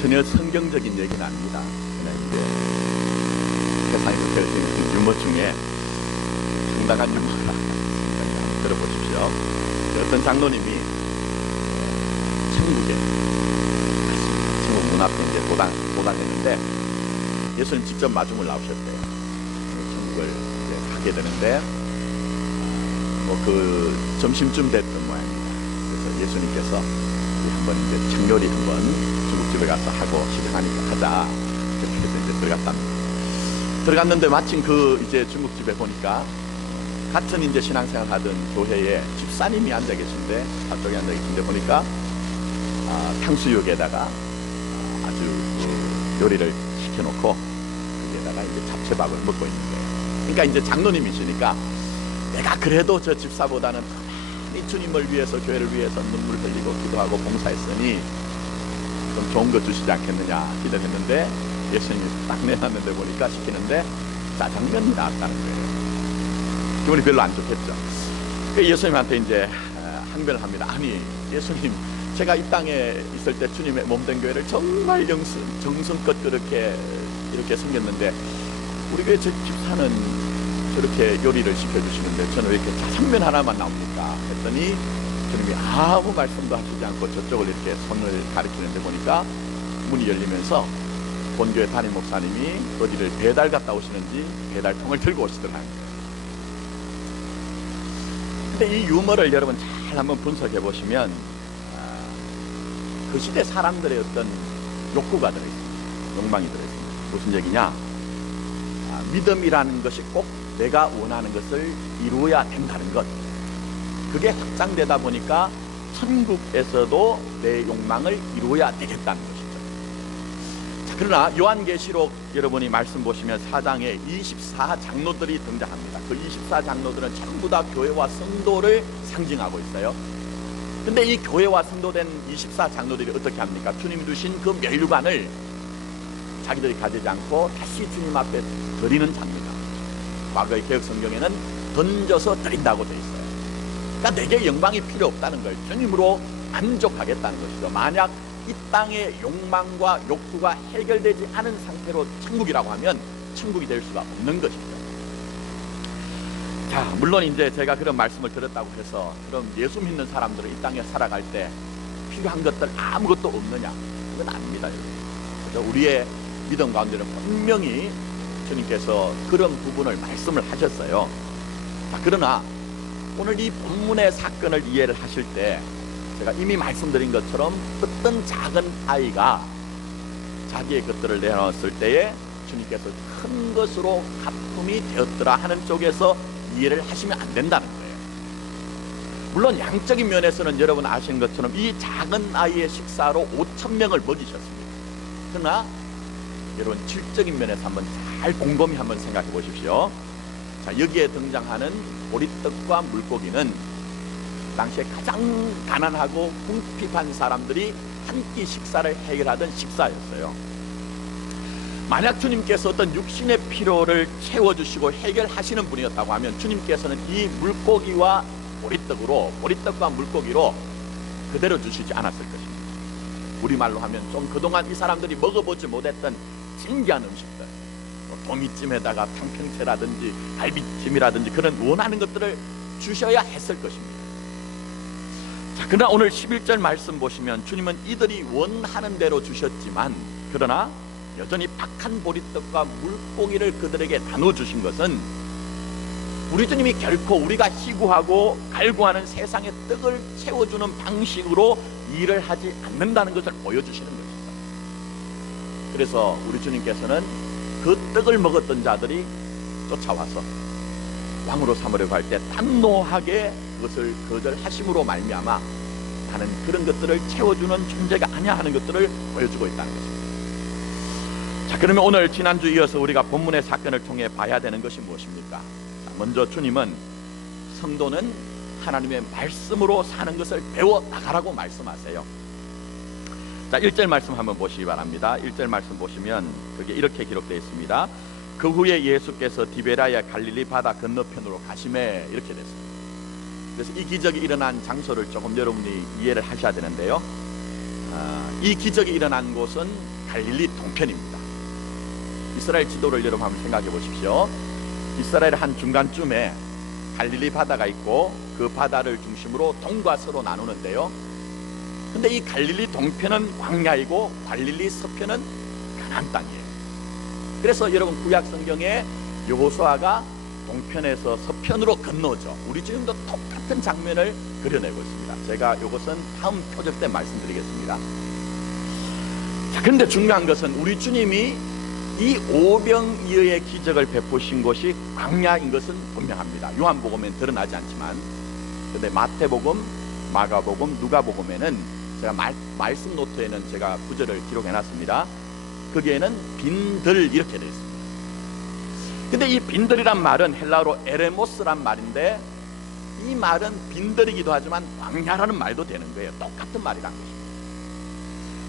전혀 성경적인 얘기는 아닙니다. 그냥 이제 세상에서 될 수 있는 유머 중에 상당한 유머라 한번 들어보십시오. 어떤 장로님이 천국에 갔습니다. 천국 문 앞에 이제 도당했는데 예수님 직접 마중을 나오셨대요. 천국을 이제 가게 되는데 그 점심쯤 됐던 모양입니다. 그래서 예수님께서 우리 한번 이제 청요리 한번 중국집에 가서 하고 시작하니까 하자. 그렇게 해서 이제 들어갔답니다. 들어갔는데 마침 그 이제 중국집에 보니까 같은 이제 신앙생활 하던 교회에 집사님이 앉아 계신데 앞쪽에 앉아 계신데 보니까 탕수육에다가 아주 요리를 시켜놓고 거기에다가 이제 잡채밥을 먹고 있는 거예요. 그러니까 이제 장로님이시니까 내가 그래도 저 집사보다는 많이 주님을 위해서 교회를 위해서 눈물 흘리고 기도하고 봉사했으니 좀 좋은 거 주시지 않겠느냐 기대했는데 예수님이 딱 내놨는데 보니까 시키는데 짜장면이 나왔다는 거예요. 기분이 별로 안 좋겠죠. 예수님한테 이제 항변을 합니다. 아니 예수님, 제가 이 땅에 있을 때 주님의 몸된 교회를 정말 정성껏 그렇게 이렇게 섬겼는데 우리 교회 저 집사는 저렇게 요리를 시켜주시는데 저는 왜 이렇게 짜장면 하나만 나옵니까? 했더니 주님이 아무 말씀도 하시지 않고 저쪽을 이렇게 손을 가리키는데 보니까 문이 열리면서 본교회 담임 목사님이 어디를 배달 갔다 오시는지 배달통을 들고 오시더라고요. 근데 이 유머를 여러분 잘 한번 분석해 보시면 그 시대 사람들의 어떤 욕구가 들어있습니다. 욕망이 들어있습니다. 무슨 얘기냐? 믿음이라는 것이 꼭 내가 원하는 것을 이루어야 된다는 것, 그게 확장되다 보니까 천국에서도 내 욕망을 이루어야 되겠다는 것이죠. 자, 그러나 요한계시록 여러분이 말씀 보시면 4장에 24장로들이 등장합니다. 그 24장로들은 전부 다 교회와 성도를 상징하고 있어요. 근데 이 교회와 성도된 24장로들이 어떻게 합니까? 주님이 주신 그 멸류관을 자기들이 가지지 않고 다시 주님 앞에 드리는 자입니다. 과거의 개혁 성경에는 던져서 드린다고 되어 있어요. 그러니까 내게 영광이 필요 없다는 걸 주님으로 만족하겠다는 것이죠. 만약 이 땅의 욕망과 욕구가 해결되지 않은 상태로 천국이라고 하면 천국이 될 수가 없는 것이죠. 자, 물론 이제 제가 그런 말씀을 들었다고 해서 그럼 예수 믿는 사람들은 이 땅에 살아갈 때 필요한 것들 아무것도 없느냐? 그건 아닙니다. 그래서 우리의 믿음 가운데는 분명히 주님께서 그런 부분을 말씀을 하셨어요. 자, 그러나 오늘 이 본문의 사건을 이해를 하실 때 제가 이미 말씀드린 것처럼 어떤 작은 아이가 자기의 것들을 내놓았을 때에 주님께서 큰 것으로 가품이 되었더라 하는 쪽에서 이해를 하시면 안 된다는 거예요. 물론 양적인 면에서는 여러분 아시는 것처럼 이 작은 아이의 식사로 5,000명을 먹이셨습니다. 그러나 여러분 질적인 면에서 한번 잘 곰곰이 한번 생각해 보십시오. 자, 여기에 등장하는 보리떡과 물고기는 당시에 가장 가난하고 궁핍한 사람들이 한 끼 식사를 해결하던 식사였어요. 만약 주님께서 어떤 육신의 필요를 채워주시고 해결하시는 분이었다고 하면 주님께서는 이 물고기와 보리떡과 물고기로 그대로 주시지 않았을 것입니다. 우리말로 하면 좀 그동안 이 사람들이 먹어보지 못했던 신기한 음식들, 도미찜에다가 탕평채라든지 갈비찜이라든지 그런 원하는 것들을 주셔야 했을 것입니다. 자, 그러나 오늘 11절 말씀 보시면 주님은 이들이 원하는 대로 주셨지만 그러나 여전히 박한 보리떡과 물고기를 그들에게 나눠주신 것은 우리 주님이 결코 우리가 희구하고 갈구하는 세상의 떡을 채워주는 방식으로 일을 하지 않는다는 것을 보여주시는 것입니다. 그래서 우리 주님께서는 그 떡을 먹었던 자들이 쫓아와서 왕으로 삼으려고 할 때 단노하게 그것을 거절하심으로 말미암아 나는 그런 것들을 채워주는 존재가 아니야 하는 것들을 보여주고 있다는 것입니다. 자, 그러면 오늘 지난주 이어서 우리가 본문의 사건을 통해 봐야 되는 것이 무엇입니까? 자, 먼저 주님은 성도는 하나님의 말씀으로 사는 것을 배워 나가라고 말씀하세요. 자, 1절 말씀 한번 보시기 바랍니다. 1절 말씀 보시면 그게 이렇게 기록되어 있습니다. 그 후에 예수께서 디베라야 갈릴리 바다 건너편으로 가시매, 이렇게 됐습니다. 그래서 이 기적이 일어난 장소를 조금 여러분이 이해를 하셔야 되는데요, 이 기적이 일어난 곳은 갈릴리 동편입니다. 이스라엘 지도를 여러분 한번 생각해 보십시오. 이스라엘 한 중간쯤에 갈릴리 바다가 있고 그 바다를 중심으로 동과 서로 나누는데요. 근데 이 갈릴리 동편은 광야이고 갈릴리 서편은 가나안 땅이에요. 그래서 여러분 구약 성경에 여호수아가 동편에서 서편으로 건너죠. 우리 주님도 똑같은 장면을 그려내고 있습니다. 제가 이것은 다음 표적 때 말씀드리겠습니다. 자, 그런데 중요한 것은 우리 주님이 이 오병이어의 기적을 베푸신 곳이 광야인 것은 분명합니다. 요한복음엔 드러나지 않지만, 그런데 마태복음, 마가복음, 누가복음에는 제가 말씀 노트에는 제가 구절을 기록해놨습니다. 거기에는 빈들 이렇게 되어 있습니다. 근데 이 빈들이란 말은 헬라어로 에레모스란 말인데, 이 말은 빈들이기도 하지만 광야라는 말도 되는 거예요. 똑같은 말이란 것입니다.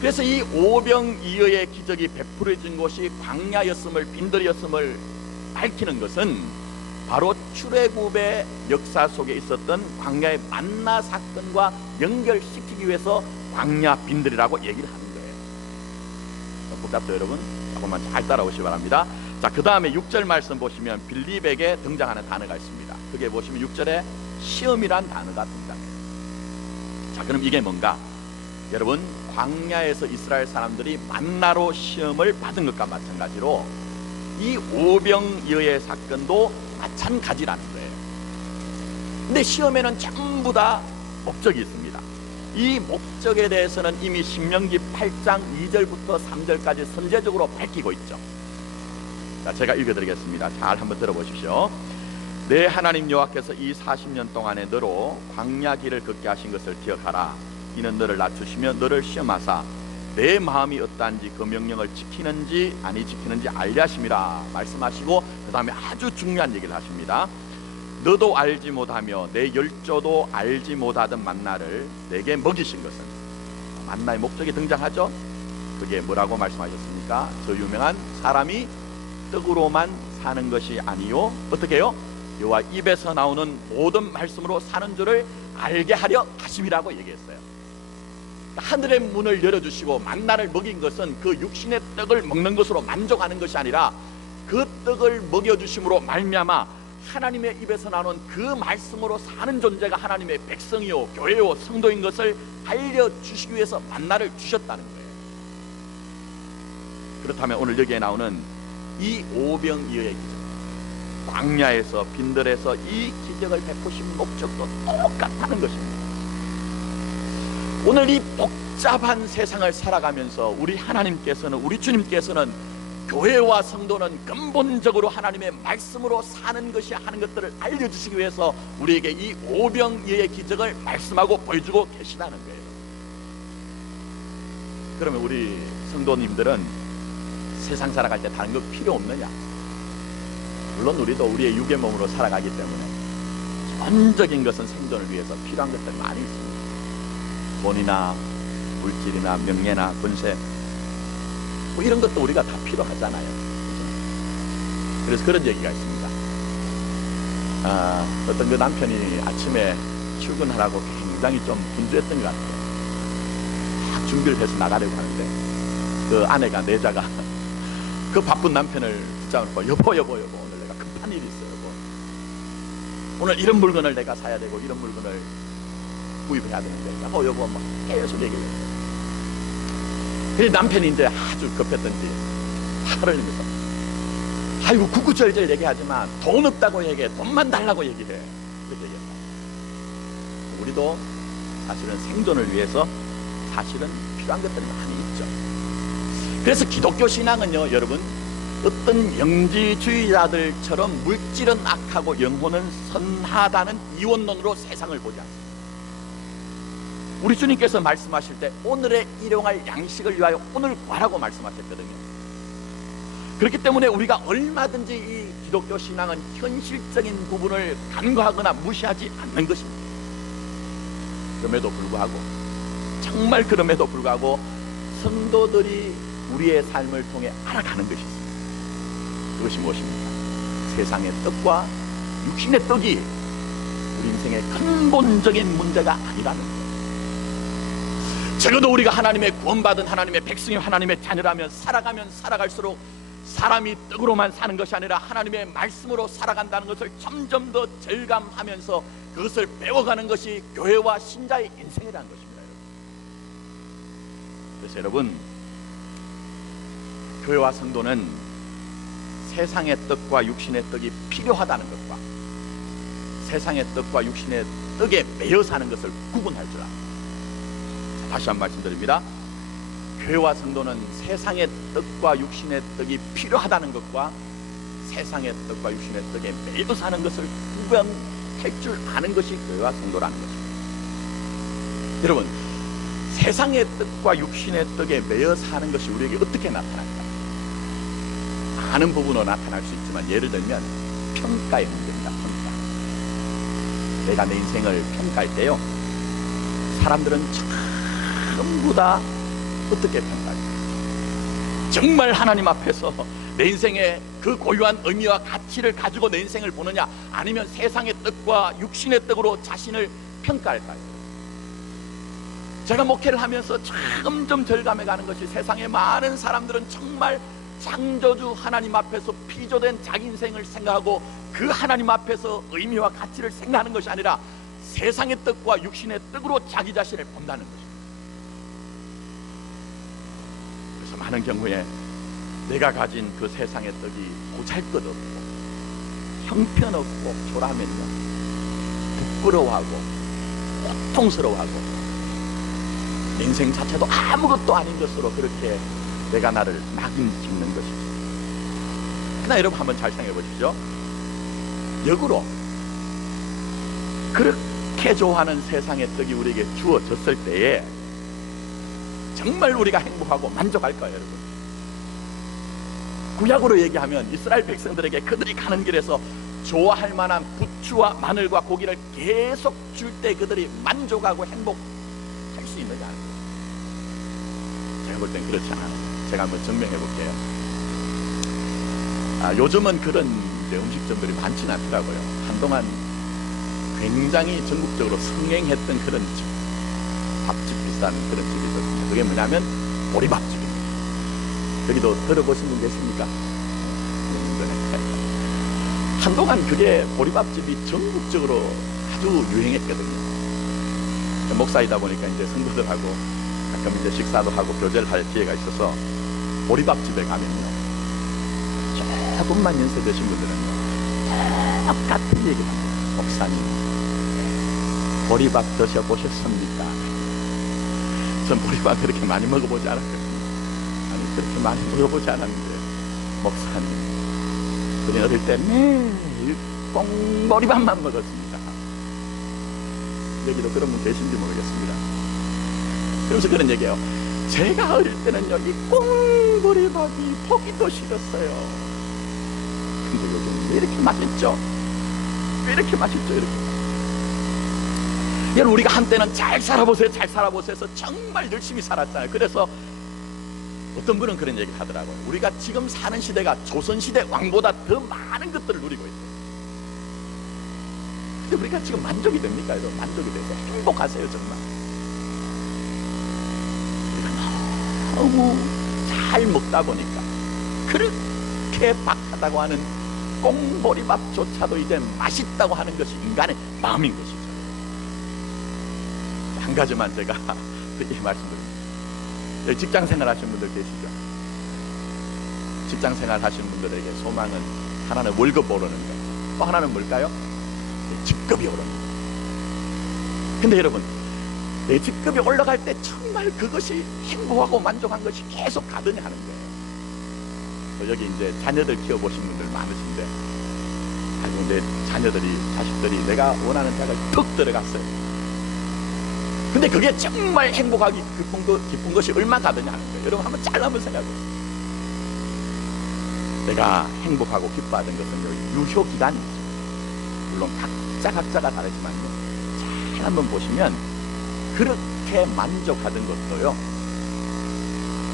그래서 이 오병이어의 기적이 베풀어진 곳이 광야였음을, 빈들이었음을 밝히는 것은 바로 출애굽의 역사 속에 있었던 광야의 만나 사건과 연결시키기 위해서 광야 빈들이라고 얘기를 하는 거예요. 복잡도 여러분 조금만 잘 따라오시기 바랍니다. 자, 그 다음에 6절 말씀 보시면 빌립에게 등장하는 단어가 있습니다. 그게 보시면 6절에 시험이란 단어가 등장해요. 자, 그럼 이게 뭔가? 여러분, 광야에서 이스라엘 사람들이 만나로 시험을 받은 것과 마찬가지로 이 오병이어의 사건도 마찬가지라는 거예요. 근데 시험에는 전부 다 목적이 있습니다. 이 목적에 대해서는 이미 신명기 8장 2절부터 3절까지 선제적으로 밝히고 있죠. 자, 제가 읽어드리겠습니다. 잘 한번 들어보십시오. 내 하나님 여호와께서 이 40년 동안에 너로 광야 길을 걷게 하신 것을 기억하라. 이는 너를 낮추시며 너를 시험하사 내 마음이 어떠한지 그 명령을 지키는지 아니 지키는지 알게 하심이라 말씀하시고, 그 다음에 아주 중요한 얘기를 하십니다. 너도 알지 못하며 내 열조도 알지 못하던 만나를 내게 먹이신 것은, 만나의 목적이 등장하죠. 그게 뭐라고 말씀하셨습니까? 저 유명한 사람이 떡으로만 사는 것이 아니요, 어떻게 해요? 여호와 입에서 나오는 모든 말씀으로 사는 줄을 알게 하려 하심이라고 얘기했어요. 하늘의 문을 열어주시고 만나를 먹인 것은 그 육신의 떡을 먹는 것으로 만족하는 것이 아니라 그 떡을 먹여주심으로 말미암아 하나님의 입에서 나오는 그 말씀으로 사는 존재가 하나님의 백성이요 교회요 성도인 것을 알려주시기 위해서 만나를 주셨다는 거예요. 그렇다면 오늘 여기에 나오는 이 오병이어의 기적, 광야에서 빈들에서 이 기적을 베푸신 목적도 똑같다는 것입니다. 오늘 이 복잡한 세상을 살아가면서 우리 하나님께서는, 우리 주님께서는 교회와 성도는 근본적으로 하나님의 말씀으로 사는 것이 하는 것들을 알려주시기 위해서 우리에게 이 오병이어의 기적을 말씀하고 보여주고 계시다는 거예요. 그러면 우리 성도님들은 세상 살아갈 때 다른 거 필요 없느냐? 물론 우리도 우리의 육의 몸으로 살아가기 때문에 전적인 것은 생존을 위해서 필요한 것들이 많이 있습니다. 돈이나 물질이나 명예나 권세, 뭐 이런 것도 우리가 다 필요하잖아요. 그래서 그런 얘기가 있습니다. 어떤 그 남편이 아침에 출근하라고 굉장히 좀 분주했던 것 같아요. 막 준비를 해서 나가려고 하는데 그 아내가, 내자가 그 바쁜 남편을 붙잡고 여보 오늘 내가 급한 일이 있어요. 여보. 오늘 이런 물건을 내가 사야 되고 이런 물건을 구입해야 되는데 여보 막 계속 얘기를 해요. 그래서 남편이 이제 아주 급했던지 화를 내면서 아이고 구구절절 얘기하지만 돈 없다고 얘기해, 돈만 달라고 얘기해, 그렇게 얘기했다. 우리도 사실은 생존을 위해서 사실은 필요한 것들이 많이 있죠. 그래서 기독교 신앙은요, 여러분, 어떤 영지주의자들처럼 물질은 악하고 영혼은 선하다는 이원론으로 세상을 보지 않습니다. 우리 주님께서 말씀하실 때 오늘의 일용할 양식을 위하여 오늘 구하라고 말씀하셨거든요. 그렇기 때문에 우리가 얼마든지 이 기독교 신앙은 현실적인 부분을 간과하거나 무시하지 않는 것입니다. 그럼에도 불구하고, 정말 그럼에도 불구하고 성도들이 우리의 삶을 통해 알아가는 것이 있습니다. 그것이 무엇입니까? 세상의 떡과 육신의 떡이 우리 인생의 근본적인 문제가 아니라는 거예요. 적어도 우리가 하나님의 구원받은 하나님의 백성이 하나님의 자녀라면 살아가면 살아갈수록 사람이 떡으로만 사는 것이 아니라 하나님의 말씀으로 살아간다는 것을 점점 더 절감하면서 그것을 배워가는 것이 교회와 신자의 인생이라는 것입니다. 그래서 여러분, 교회와 성도는 세상의 떡과 육신의 떡이 필요하다는 것과 세상의 떡과 육신의 떡에 매여 사는 것을 구분할 줄 압니다. 다시 한 번 말씀드립니다. 교회와 성도는 세상의 떡과 육신의 떡이 필요하다는 것과 세상의 떡과 육신의 떡에 매여 사는 것을 구분할 줄 아는 것이 교회와 성도라는 것입니다. 여러분, 세상의 떡과 육신의 떡에 매여 사는 것이 우리에게 어떻게 나타날까? 많은 부분으로 나타날 수 있지만, 예를 들면 평가의 문제입니다. 평가. 내가 내 인생을 평가할 때요, 사람들은 전부 다 어떻게 평가할까? 정말 하나님 앞에서 내 인생의 그 고유한 의미와 가치를 가지고 내 인생을 보느냐, 아니면 세상의 떡과 육신의 떡으로 자신을 평가할까요? 제가 목회를 하면서 점점 절감해가는 것이, 세상의 많은 사람들은 정말 창조주 하나님 앞에서 피조된 자기 인생을 생각하고 그 하나님 앞에서 의미와 가치를 생각하는 것이 아니라 세상의 떡과 육신의 떡으로 자기 자신을 본다는 것입니다. 그래서 많은 경우에 내가 가진 그 세상의 떡이 보잘것없고 형편없고 초라하면요, 부끄러워하고 고통스러워하고 인생 자체도 아무것도 아닌 것으로 그렇게 내가 나를 낙인 찍는 것이죠. 그러나 여러분, 한번 잘 생각해 보십시오. 역으로 그렇게 좋아하는 세상의 떡이 우리에게 주어졌을 때에 정말 우리가 행복하고 만족할까요, 여러분? 구약으로 얘기하면 이스라엘 백성들에게 그들이 가는 길에서 좋아할 만한 부추와 마늘과 고기를 계속 줄 때 그들이 만족하고 행복할 수 있느냐? 제가 볼 땐 그렇지 않아요. 제가 한번 증명해 볼게요. 요즘은 그런 음식점들이 많지는 않더라고요. 한동안 굉장히 전국적으로 성행했던 그런 집, 밥집 비싼 그런 집이 있었습니다. 그게 뭐냐면 보리밥집입니다. 여기도 들어보신 분 계십니까? 한동안 그게 보리밥집이 전국적으로 아주 유행했거든요. 목사이다 보니까 이제 성도들하고 가끔 이제 식사도 하고 교제를 할 기회가 있어서 보리밥집에 가면요, 조금만 연세 드신 분들은 똑같은 얘기를 합니다. 목사님, 보리밥 드셔보셨습니까? 전 보리밥 그렇게 많이 먹어보지 않았거든요. 아니, 그렇게 많이 먹어보지 않았는데, 목사님, 우리 어릴 때 매일 꽁보리밥만 먹었습니다. 여기도 그런 분 계신지 모르겠습니다. 그러면서 그런 얘기예요. 제가 어릴 때는요, 이 꽁보리밥이 보기도 싫었어요. 근데 요즘 왜 이렇게 맛있죠? 왜 이렇게 맛있죠? 이렇게. 여러분, 우리가 한때는 잘 살아보세요, 잘 살아보세요 해서 정말 열심히 살았잖아요. 그래서 어떤 분은 그런 얘기를 하더라고요. 우리가 지금 사는 시대가 조선시대 왕보다 더 많은 것들을 누리고 있어요. 근데 우리가 지금 만족이 됩니까? 여러분, 만족이 돼서 행복하세요, 정말? 우리가 너무 잘 먹다 보니까 그렇게 박하다고 하는 꽁보리밥조차도 이제 맛있다고 하는 것이 인간의 마음인 것이죠. 한 가지만 제가 그렇게 말씀드립니다. 여기 직장생활 하시는 분들 계시죠? 직장생활 하시는 분들에게 소망은, 하나는 월급 오르는 것, 또 하나는 뭘까요? 직급이 오르는 것. 근데 여러분, 내 직급이 올라갈 때 정말 그것이 행복하고 만족한 것이 계속 가더니 하는 거예요. 여기 이제 자녀들 키워보신 분들 많으신데, 아이고, 내 자녀들이, 자식들이 내가 원하는 대학을 툭 들어갔어요. 근데 그게 정말 행복하기 기쁜 것이 얼마 가더냐 하는 거예요. 여러분, 한번 잘 한번 생각해 보세요. 내가 행복하고 기뻐하던 것은 유효 기간이 있죠. 물론 각자가 다르지만요, 잘 한번 보시면 그렇게 만족하던 것도요,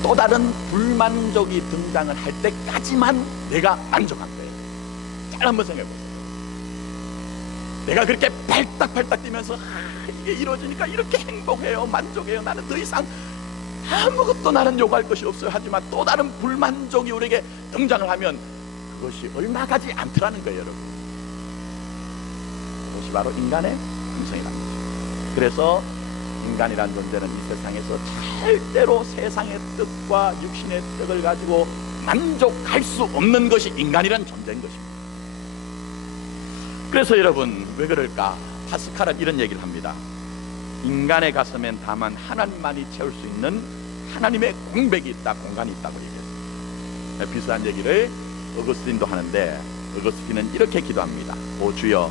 또 다른 불만족이 등장을 할 때까지만 내가 만족한 거예요. 잘 한번 생각해 보세요. 내가 그렇게 발딱발딱 뛰면서 이게 이루어지니까 이렇게 행복해요, 만족해요, 나는 더 이상 아무것도 나는 요구할 것이 없어요. 하지만 또 다른 불만족이 우리에게 등장을 하면 그것이 얼마 가지 않더라는 거예요, 여러분. 그것이 바로 인간의 본성이라는 거죠. 그래서 인간이란 존재는 이 세상에서 절대로 세상의 뜻과 육신의 뜻을 가지고 만족할 수 없는 것이 인간이란 존재인 것입니다. 그래서 여러분, 왜 그럴까? 파스칼은 이런 얘기를 합니다. 인간의 가슴엔 다만 하나님만이 채울 수 있는 하나님의 공백이 있다, 공간이 있다고 얘기해요. 비슷한 얘기를 어거스틴도 하는데, 어거스틴은 이렇게 기도합니다. 오 주여,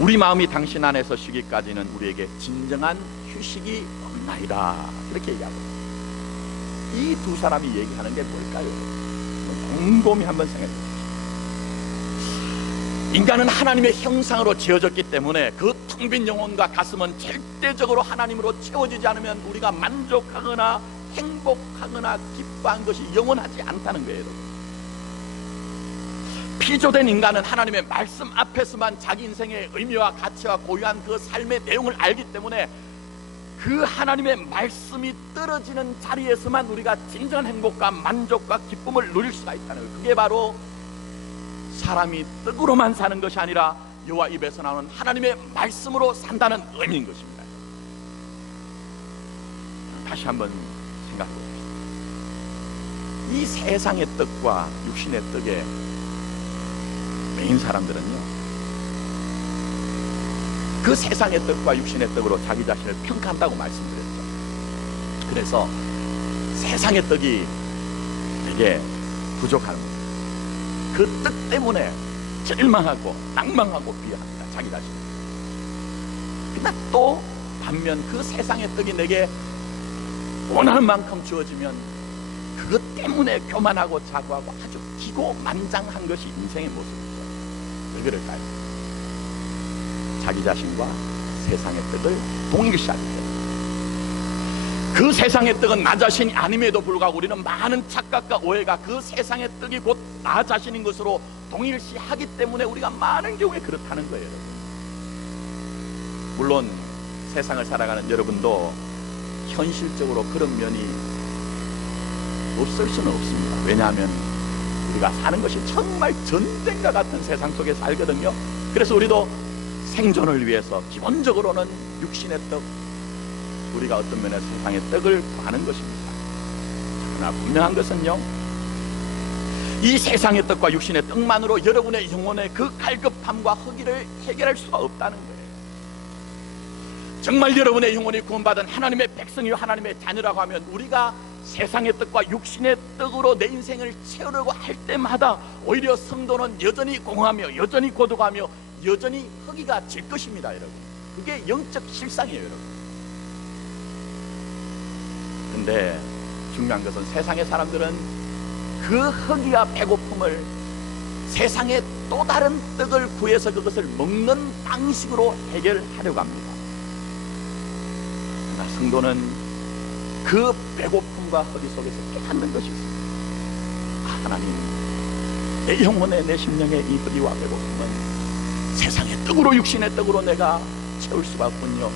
우리 마음이 당신 안에서 쉬기까지는 우리에게 진정한 휴식이 없나이다. 이렇게 얘기하고, 이 두 사람이 얘기하는 게 뭘까요? 곰곰이 한번 생각해 보십시오. 인간은 하나님의 형상으로 지어졌기 때문에 그 텅 빈 영혼과 가슴은 절대적으로 하나님으로 채워지지 않으면 우리가 만족하거나 행복하거나 기뻐한 것이 영원하지 않다는 거예요. 피조된 인간은 하나님의 말씀 앞에서만 자기 인생의 의미와 가치와 고유한 그 삶의 내용을 알기 때문에 그 하나님의 말씀이 떨어지는 자리에서만 우리가 진정한 행복과 만족과 기쁨을 누릴 수가 있다는 거예요. 그게 바로 사람이 떡으로만 사는 것이 아니라 여호와 입에서 나오는 하나님의 말씀으로 산다는 의미인 것입니다. 다시 한번 생각해 봅시다. 이 세상의 떡과 육신의 떡에 메인 사람들은요, 그 세상의 떡과 육신의 떡으로 자기 자신을 평가한다고 말씀드렸죠. 그래서 세상의 떡이 되게 부족하는 거예요. 그 떡 때문에 절망하고 낭망하고 비하합니다, 자기 자신을. 그러나 또 반면 그 세상의 떡이 내게 원하는 만큼 주어지면 그것 때문에 교만하고 자고하고 아주 기고만장한 것이 인생의 모습이죠. 왜 그럴까요? 자기 자신과 세상의 떡을 동일시하기 때문에. 그 세상의 떡은 나 자신이 아님에도 불구하고 우리는 많은 착각과 오해가 그 세상의 떡이 곧 나 자신인 것으로 동일시하기 때문에 우리가 많은 경우에 그렇다는 거예요, 여러분. 물론 세상을 살아가는 여러분도 현실적으로 그런 면이 없을 수는 없습니다. 왜냐하면 우리가 사는 것이 정말 전쟁과 같은 세상 속에 살거든요. 그래서 우리도 생존을 위해서 기본적으로는 육신의 떡, 우리가 어떤 면에 세상의 떡을 구하는 것입니다. 그러나 분명한 것은요, 이 세상의 떡과 육신의 떡만으로 여러분의 영혼의 그 갈급함과 허기를 해결할 수가 없다는 거예요. 정말 여러분의 영혼이 구원받은 하나님의 백성이요 하나님의 자녀라고 하면 우리가 세상의 떡과 육신의 떡으로 내 인생을 채우려고 할 때마다 오히려 성도는 여전히 공허하며 여전히 고독하며 여전히 허기가 질 것입니다, 여러분. 그게 영적 실상이에요, 여러분. 근데 중요한 것은 세상의 사람들은 그 허기와 배고픔을 세상의 또 다른 떡을 구해서 그것을 먹는 방식으로 해결하려고 합니다. 그러나 성도는 그 배고픔과 허기 속에서 깨닫는 것이 있습니다. 아, 하나님, 내 영혼의 내 심령의 이 허기와 배고픔은 세상의 떡으로 육신의 떡으로 내가 채울 수가 없군요.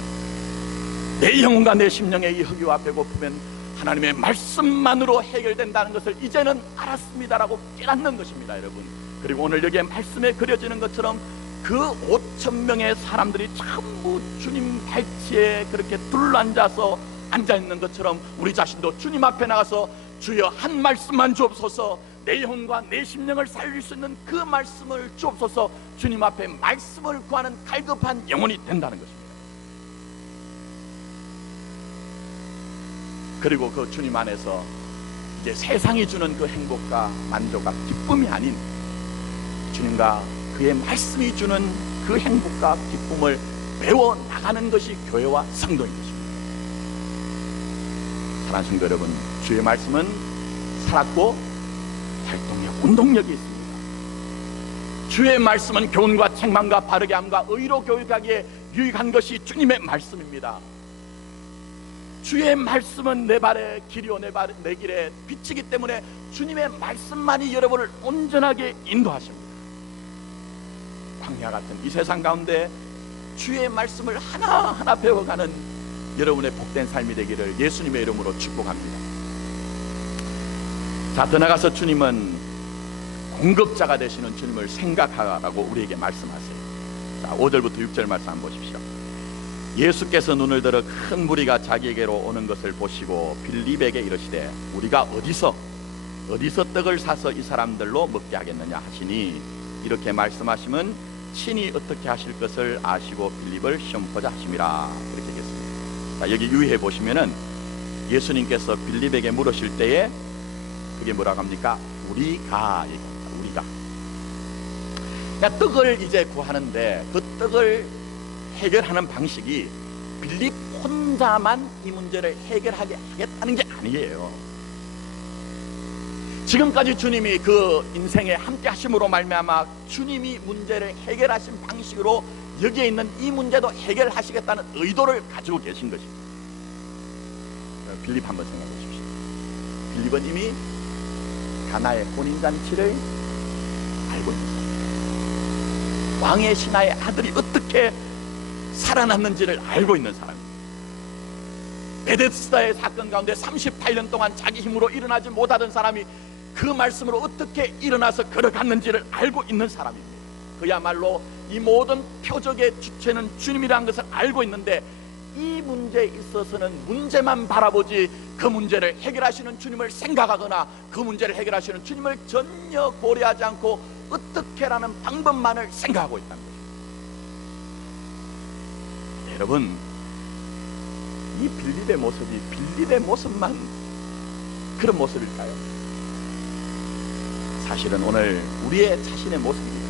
내 영혼과 내 심령의 이 허기와 배고픔은 하나님의 말씀만으로 해결된다는 것을 이제는 알았습니다라고 깨닫는 것입니다, 여러분. 그리고 오늘 여기에 말씀에 그려지는 것처럼 그 5,000명의 사람들이 전부 주님 발치에 그렇게 둘러앉아서 앉아있는 것처럼 우리 자신도 주님 앞에 나가서 주여 한 말씀만 주옵소서, 내 영혼과 내 심령을 살릴 수 있는 그 말씀을 주옵소서, 주님 앞에 말씀을 구하는 갈급한 영혼이 된다는 것입니다. 그리고 그 주님 안에서 이제 세상이 주는 그 행복과 만족과 기쁨이 아닌 주님과 그의 말씀이 주는 그 행복과 기쁨을 배워 나가는 것이 교회와 성도인 것입니다. 사랑하는 성도 여러분, 주의 말씀은 살았고 활동력, 운동력이 있습니다. 주의 말씀은 교훈과 책망과 바르게 함과 의로 교육하기에 유익한 것이 주님의 말씀입니다. 주의 말씀은 내 발의 길이요 내 길의 빛이기 때문에 주님의 말씀만이 여러분을 온전하게 인도하십니다. 광야 같은 이 세상 가운데 주의 말씀을 하나하나 배워가는 여러분의 복된 삶이 되기를 예수님의 이름으로 축복합니다. 자, 더 나가서 주님은 공급자가 되시는 주님을 생각하라고 우리에게 말씀하세요. 자, 5절부터 6절 말씀 한번 보십시오. 예수께서 눈을 들어 큰 무리가 자기에게로 오는 것을 보시고 빌립에게 이르시되 우리가 어디서 떡을 사서 이 사람들로 먹게 하겠느냐 하시니 이렇게 말씀하시면 친히 어떻게 하실 것을 아시고 빌립을 시험하고자 하심이라. 이렇게 되겠습니다. 자, 여기 유의해 보시면은 예수님께서 빌립에게 물으실 때에 그게 뭐라고 합니까? 우리가 얘기합니다. 우리가. 그러니까 떡을 이제 구하는데 그 떡을 해결하는 방식이 빌립 혼자만 이 문제를 해결하게 하겠다는 게 아니에요. 지금까지 주님이 그 인생에 함께 하심으로 말미암아 주님이 문제를 해결하신 방식으로 여기에 있는 이 문제도 해결하시겠다는 의도를 가지고 계신 것입니다. 빌립 한번 생각해 보십시오. 빌립은 이미 가나의 혼인잔치를 알고 있는 사람입니다. 왕의 신하의 아들이 어떻게 살아났는지를 알고 있는 사람입니다. 베데스다의 사건 가운데 38년 동안 자기 힘으로 일어나지 못하던 사람이 그 말씀으로 어떻게 일어나서 걸어갔는지를 알고 있는 사람입니다. 그야말로 이 모든 표적의 주체는 주님이라는 것을 알고 있는데 이 문제에 있어서는 문제만 바라보지 그 문제를 해결하시는 주님을 생각하거나 그 문제를 해결하시는 주님을 전혀 고려하지 않고 어떻게라는 방법만을 생각하고 있다는 것입니다. 여러분, 이 빌립의 모습이 빌립의 모습만 그런 모습일까요? 사실은 오늘 우리의 자신의 모습입니다.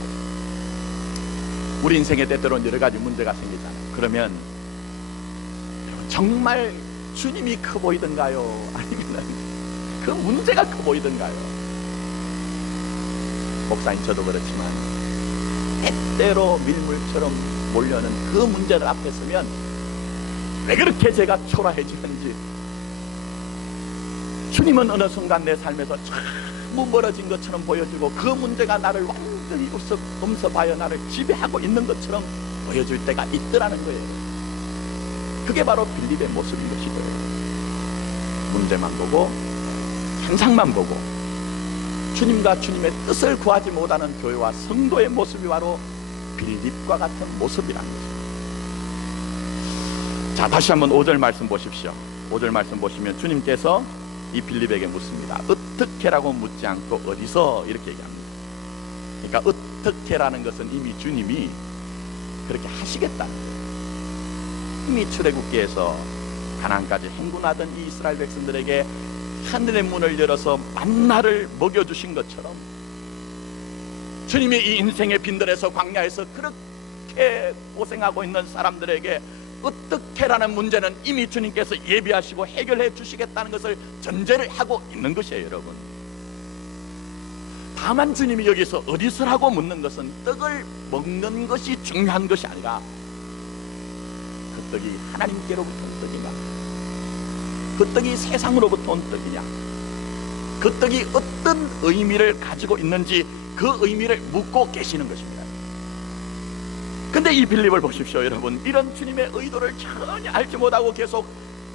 우리 인생에 때때로는 여러 가지 문제가 생기잖아요. 그러면 정말 주님이 커 보이던가요? 아니면 그 문제가 커 보이던가요? 목사님 저도 그렇지만 때때로 밀물처럼 몰려오는 그 문제를 앞에 서면 왜 그렇게 제가 초라해지는지, 주님은 어느 순간 내 삶에서 너무 멀어진 것처럼 보여지고 그 문제가 나를 완전히 엄습하여 나를 지배하고 있는 것처럼 보여질 때가 있더라는 거예요. 그게 바로 빌립의 모습인 것이고요. 문제만 보고 현상만 보고 주님과 주님의 뜻을 구하지 못하는 교회와 성도의 모습이 바로 빌립과 같은 모습이라는 것입니다. 자, 다시 한번 5절 말씀 보십시오. 5절 말씀 보시면 주님께서 이 빌립에게 묻습니다. 어떻게라고 묻지 않고 어디서 이렇게 얘기합니다. 그러니까 어떻게라는 것은 이미 주님이 그렇게 하시겠다는 거예요. 이미 출애굽기에서 가나안까지 행군하던 이 이스라엘 백성들에게 하늘의 문을 열어서 만나를 먹여주신 것처럼 주님이 이 인생의 빈들에서 광야에서 그렇게 고생하고 있는 사람들에게 어떻게라는 문제는 이미 주님께서 예비하시고 해결해 주시겠다는 것을 전제를 하고 있는 것이에요. 여러분, 다만 주님이 여기서 어디서라고 묻는 것은 떡을 먹는 것이 중요한 것이 아니라 그 떡이 하나님께로부터 온 떡이냐, 그 떡이 세상으로부터 온 떡이냐, 그 떡이 어떤 의미를 가지고 있는지 그 의미를 묻고 계시는 것입니다. 근데 이 빌립을 보십시오. 여러분, 이런 주님의 의도를 전혀 알지 못하고 계속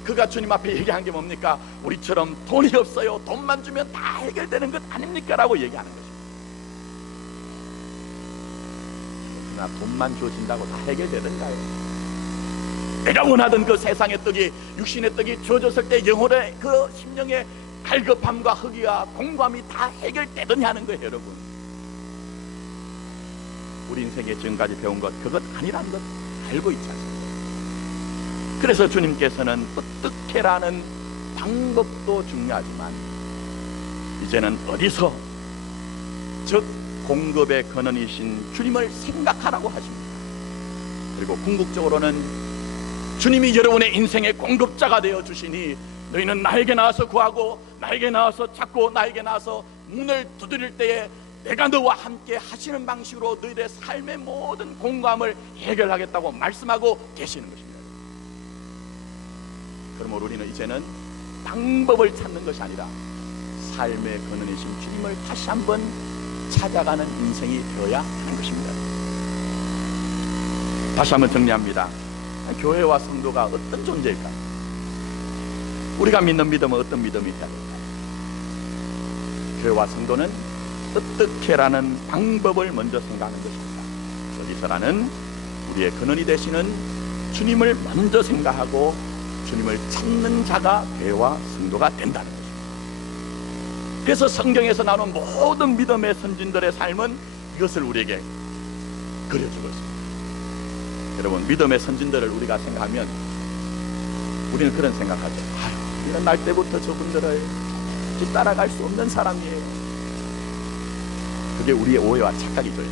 그가 주님 앞에 얘기한 게 뭡니까? 우리처럼 돈이 없어요, 돈만 주면 다 해결되는 것 아닙니까? 라고 얘기하는 것입니다. 그러나 돈만 주어진다고 다 해결되던가요? 내가 원하던 그 세상의 떡이, 육신의 떡이 주어졌을 때 영혼의 그 심령의 갈급함과 허기와 공감이 다 해결되더냐 하는 거예요. 여러분, 우리 인생에 지금까지 배운 것, 그것 아니라는 것 알고 있지 않습니까? 그래서 주님께서는 어떻게라는 방법도 중요하지만 이제는 어디서, 즉 공급의 근원이신 주님을 생각하라고 하십니다. 그리고 궁극적으로는 주님이 여러분의 인생의 공급자가 되어 주시니 너희는 나에게 나와서 구하고 나에게 나와서 찾고 나에게 나와서 문을 두드릴 때에 내가 너와 함께 하시는 방식으로 너희들의 삶의 모든 공감을 해결하겠다고 말씀하고 계시는 것입니다. 그러므로 우리는 이제는 방법을 찾는 것이 아니라 삶의 근원이신 주님을 다시 한번 찾아가는 인생이 되어야 하는 것입니다. 다시 한번 정리합니다. 교회와 성도가 어떤 존재일까? 우리가 믿는 믿음은 어떤 믿음이 돼야 될까요? 교회와 성도는 어떻게라는 방법을 먼저 생각하는 것입니다. 여기서라는 우리의 근원이 되시는 주님을 먼저 생각하고 주님을 찾는 자가 교회와 성도가 된다는 것입니다. 그래서 성경에서 나오는 모든 믿음의 선진들의 삶은 이것을 우리에게 그려주고 있습니다. 여러분, 믿음의 선진들을 우리가 생각하면 우리는 그런 생각하죠. 우리는 날 때부터 저분들을 따라갈 수 없는 사람이에요. 그게 우리의 오해와 착각이죠.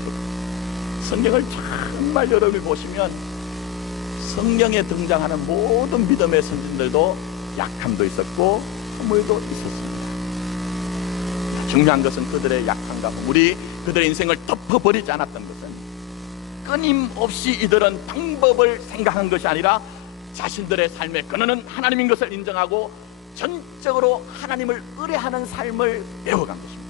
성경을 정말 여러분이 보시면 성경에 등장하는 모든 믿음의 선진들도 약함도 있었고 허물도 있었습니다. 중요한 것은 그들의 약함과 허물이 그들의 인생을 덮어버리지 않았던 것은 끊임없이 이들은 방법을 생각한 것이 아니라 자신들의 삶의 근원은 하나님인 것을 인정하고 전적으로 하나님을 의뢰하는 삶을 배워간 것입니다.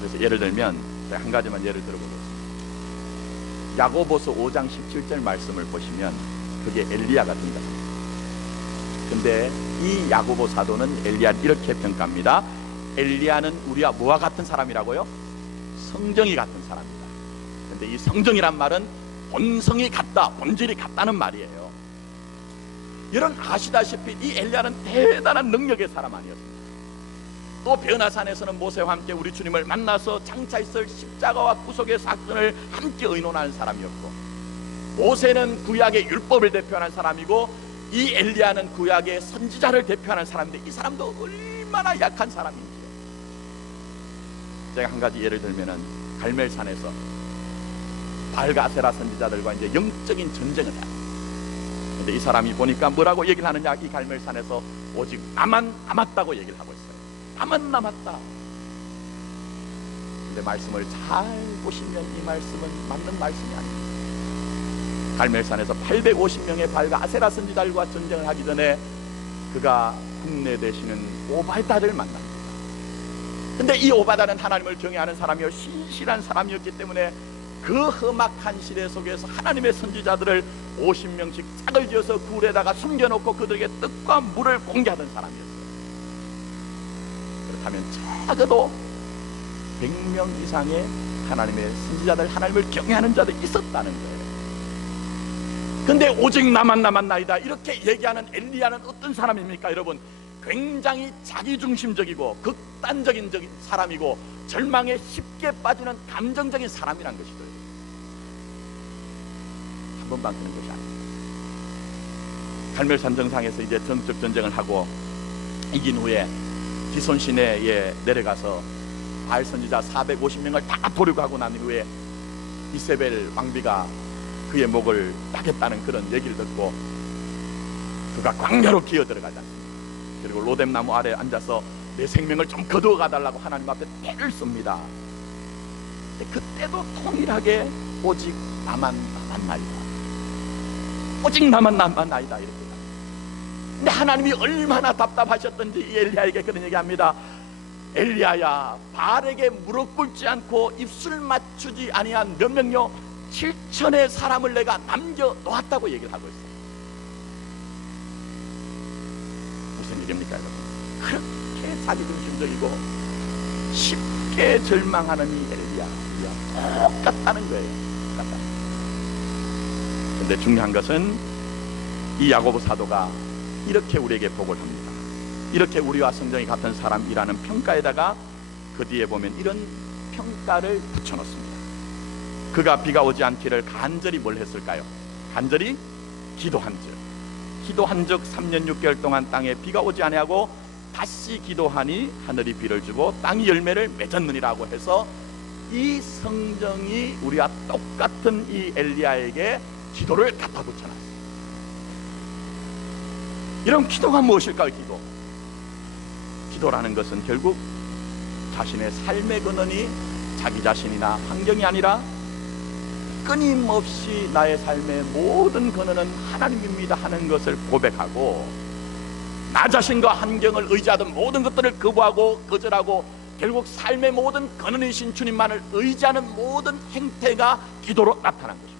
그래서 예를 들면 제가 한 가지만 예를 들어보겠습니다. 야고보서 5장 17절 말씀을 보시면 그게 엘리야가 등장합니다. 근데 이 야고보 사도는 엘리야를 이렇게 평가합니다. 엘리야는 우리와 뭐와 같은 사람이라고요? 성정이 같은 사람이다. 근데 이 성정이란 말은 본성이 같다, 본질이 같다는 말이에요. 여러분 아시다시피 이 엘리야는 대단한 능력의 사람 아니었습니다. 또 변화산에서는 모세와 함께 우리 주님을 만나서 장차 있을 십자가와 구속의 사건을 함께 의논하는 사람이었고, 모세는 구약의 율법을 대표하는 사람이고 이 엘리야는 구약의 선지자를 대표하는 사람인데 이 사람도 얼마나 약한 사람인지요. 제가 한 가지 예를 들면은 갈멜산에서 바알과 아세라 선지자들과 이제 영적인 전쟁을 해요. 근데 이 사람이 보니까 뭐라고 얘기를 하느냐, 이 갈멜산에서 오직 나만 남았다고 얘기를 하고 있어요. 나만 남았다. 근데 말씀을 잘 보시면 이 말씀은 맞는 말씀이 아닙니다. 갈멜산에서 850명의 바알과 아세라 선지자들과 전쟁을 하기 전에 그가 국내 되시는 오바다를 만납니다. 근데 이 오바다는 하나님을 경외하는 사람이요 신실한 사람이었기 때문에 그 험악한 시대 속에서 하나님의 선지자들을 50명씩 짝을 지어서 굴에다가 숨겨놓고 그들에게 떡과 물을 공개하던 사람이었어요. 그렇다면 적어도 100명 이상의 하나님의 선지자들, 하나님을 경외하는 자들이 있었다는 거예요. 근데 오직 나만 남았나이다 이렇게 얘기하는 엘리야는 어떤 사람입니까? 여러분, 굉장히 자기중심적이고 극단적인 사람이고 절망에 쉽게 빠지는 감정적인 사람이란 것이죠. 한 번만 그런 것이 아닙니다. 갈멜산 정상에서 이제 정적 전쟁을 하고 이긴 후에 기손 시내에 내려가서 바알 선지자 450명을 다 도륙하고 난 후에 이세벨 왕비가 그의 목을 따겠다는 그런 얘기를 듣고 그가 광야로 기어 들어가지 않습니다. 그리고 로뎀나무 아래 앉아서 내 생명을 좀 거두어 가달라고 하나님 앞에 때를 씁니다. 그때도 통일하게 오직 나만 남았나이다, 오직 나만 남았나이다 이렇게. 근데 하나님이 얼마나 답답하셨던지 이 엘리야에게 그런 얘기합니다. 엘리야야, 바알에게 무릎 꿇지 않고 입술 맞추지 아니한 몇 명요 7천의 사람을 내가 남겨놓았다고 얘기를 하고 있어요. 무슨 얘기입니까 여러분? 그렇게 자기중심적이고 쉽게 절망하는 이 엘리야와 똑같다는 거예요. 똑같다는 거예요. 근데 중요한 것은 이 야고보 사도가 이렇게 우리에게 보고를 합니다. 이렇게 우리와 성정이 같은 사람이라는 평가에다가 그 뒤에 보면 이런 평가를 붙여놓습니다. 그가 비가 오지 않기를 간절히 뭘 했을까요? 간절히 기도한 즉 3년 6개월 동안 땅에 비가 오지 아니하고 다시 기도하니 하늘이 비를 주고 땅이 열매를 맺었느니라고 해서 이 성정이 우리와 똑같은 이 엘리야에게 기도를 갖다 붙여놨어요. 이런 기도가 무엇일까요? 기도라는 것은 결국 자신의 삶의 근원이 자기 자신이나 환경이 아니라 끊임없이 나의 삶의 모든 근원은 하나님입니다 하는 것을 고백하고, 나 자신과 환경을 의지하던 모든 것들을 거부하고 거절하고 결국 삶의 모든 근원이신 주님만을 의지하는 모든 행태가 기도로 나타난 것입니다.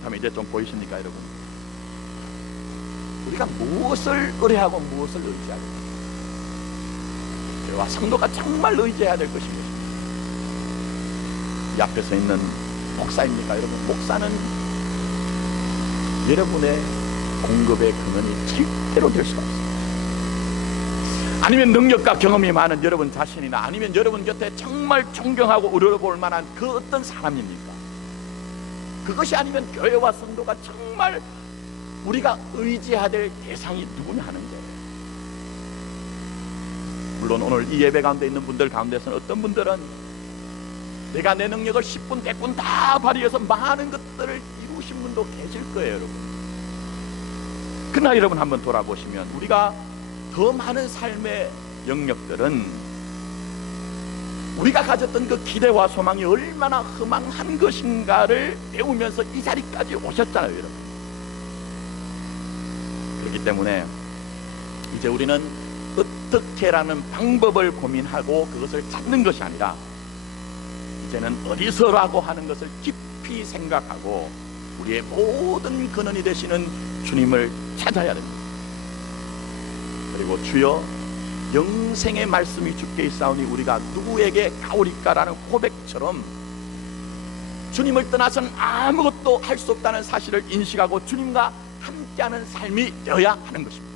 그렇다면 이제 좀 보이십니까, 여러분? 우리가 무엇을 의뢰하고 무엇을 의지하고, 교회와 성도가 정말 의지해야 될 것인 것입니다. 이 앞에 서 있는 목사입니까, 여러분? 목사는 여러분의 공급의 근원이 절대로 될 수가 없습니다. 아니면 능력과 경험이 많은 여러분 자신이나, 아니면 여러분 곁에 정말 존경하고 의뢰볼 만한 그 어떤 사람입니까? 그것이 아니면 교회와 성도가 정말 우리가 의지해야 될 대상이 누구냐 하는 거예요. 물론 오늘 이 예배 가운데 있는 분들 가운데서는 어떤 분들은 내가 내 능력을 10분 100분 다 발휘해서 많은 것들을 이루신 분도 계실 거예요, 여러분. 그러나 여러분 한번 돌아보시면 우리가 더 많은 삶의 영역들은 우리가 가졌던 그 기대와 소망이 얼마나 허망한 것인가를 배우면서 이 자리까지 오셨잖아요, 여러분. 그렇기 때문에 이제 우리는 어떻게라는 방법을 고민하고 그것을 찾는 것이 아니라 이제는 어디서라고 하는 것을 깊이 생각하고 우리의 모든 근원이 되시는 주님을 찾아야 됩니다. 그리고 주여 영생의 말씀이 주께 있사오니 우리가 누구에게 가오리까라는 고백처럼 주님을 떠나서는 아무것도 할 수 없다는 사실을 인식하고 주님과 함께하는 삶이 되어야 하는 것입니다.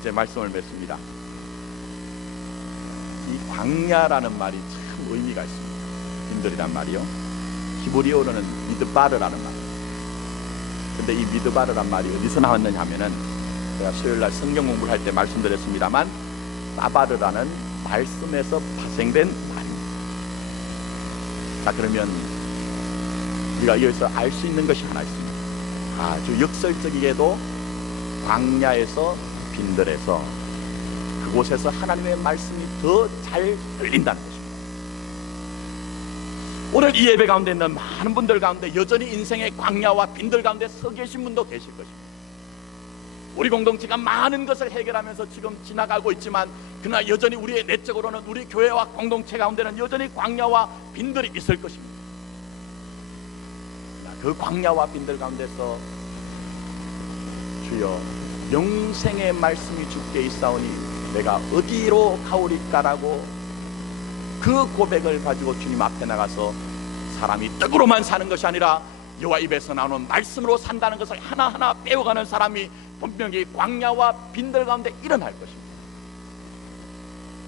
이제 말씀을 맺습니다. 이 광야라는 말이 참 의미가 있습니다. 빈들이란 말이요, 히브리어로는 미드바르라는 말이에요. 근데 이 미드바르란 말이 어디서 나왔느냐 하면은, 제가 수요일날 성경 공부를 할 때 말씀드렸습니다만 사바르라는 말씀에서 파생된 말입니다. 자, 그러면 우리가 여기서 알 수 있는 것이 하나 있습니다. 아주 역설적이게도 광야에서 빈들에서 그곳에서 하나님의 말씀이 더 잘 들린다는 것입니다. 오늘 이 예배 가운데 있는 많은 분들 가운데 여전히 인생의 광야와 빈들 가운데 서 계신 분도 계실 것입니다. 우리 공동체가 많은 것을 해결하면서 지금 지나가고 있지만, 그러나 여전히 우리의 내적으로는 우리 교회와 공동체 가운데는 여전히 광야와 빈들이 있을 것입니다. 그 광야와 빈들 가운데서 주여 영생의 말씀이 주께 있사오니 내가 어디로 가오리까라고 그 고백을 가지고 주님 앞에 나가서 사람이 떡으로만 사는 것이 아니라 여호와 입에서 나오는 말씀으로 산다는 것을 하나하나 배워가는 사람이 분명히 광야와 빈들 가운데 일어날 것입니다.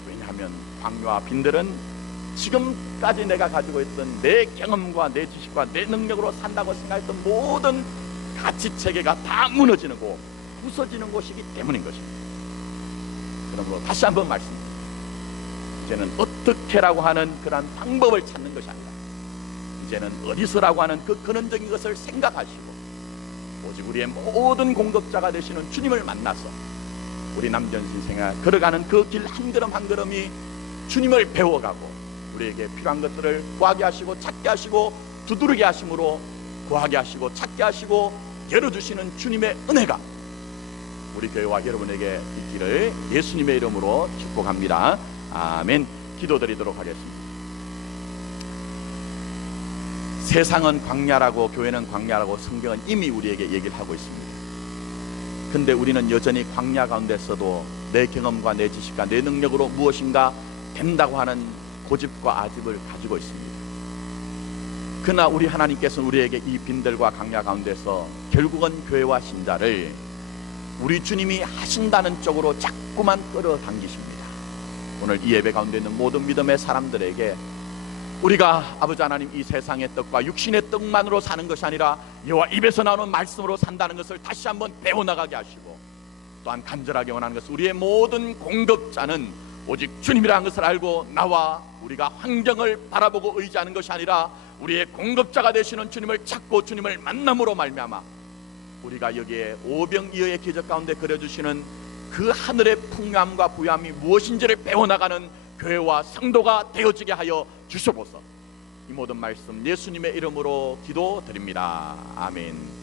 왜냐하면 광야와 빈들은 지금까지 내가 가지고 있던 내 경험과 내 지식과 내 능력으로 산다고 생각했던 모든 가치체계가 다 무너지고 부서지는 곳이기 때문인 것입니다. 그러므로 다시 한번 말씀드립니다. 이제는 어떻게라고 하는 그러한 방법을 찾는 것이 아니라 이제는 어디서라고 하는 그 근원적인 것을 생각하시고 오직 우리의 모든 공급자가 되시는 주님을 만나서 우리 남전 인생을 걸어가는 그 길 한 걸음 한 걸음이 주님을 배워가고 우리에게 필요한 것들을 구하게 하시고 찾게 하시고 두드리게 하심으로 구하게 하시고 찾게 하시고 열어주시는 주님의 은혜가 우리 교회와 여러분에게 있기를 예수님의 이름으로 축복합니다. 아멘. 기도드리도록 하겠습니다. 세상은 광야라고, 교회는 광야라고 성경은 이미 우리에게 얘기를 하고 있습니다. 근데 우리는 여전히 광야 가운데서도 내 경험과 내 지식과 내 능력으로 무엇인가 된다고 하는 고집과 아집을 가지고 있습니다. 그러나 우리 하나님께서는 우리에게 이 빈들과 광야 가운데서 결국은 교회와 신자를 우리 주님이 하신다는 쪽으로 자꾸만 끌어당기십니다. 오늘 이 예배 가운데 있는 모든 믿음의 사람들에게 우리가 아버지 하나님 이 세상의 떡과 육신의 떡만으로 사는 것이 아니라 여호와 입에서 나오는 말씀으로 산다는 것을 다시 한번 배워나가게 하시고, 또한 간절하게 원하는 것은 우리의 모든 공급자는 오직 주님이라는 것을 알고 나와 우리가 환경을 바라보고 의지하는 것이 아니라 우리의 공급자가 되시는 주님을 찾고 주님을 만남으로 말미암아 우리가 여기에 오병이어의 기적 가운데 그려주시는 그 하늘의 풍요함과 부유함이 무엇인지를 배워나가는 교회와 성도가 되어지게 하여 주시옵소서. 이 모든 말씀 예수님의 이름으로 기도드립니다. 아멘.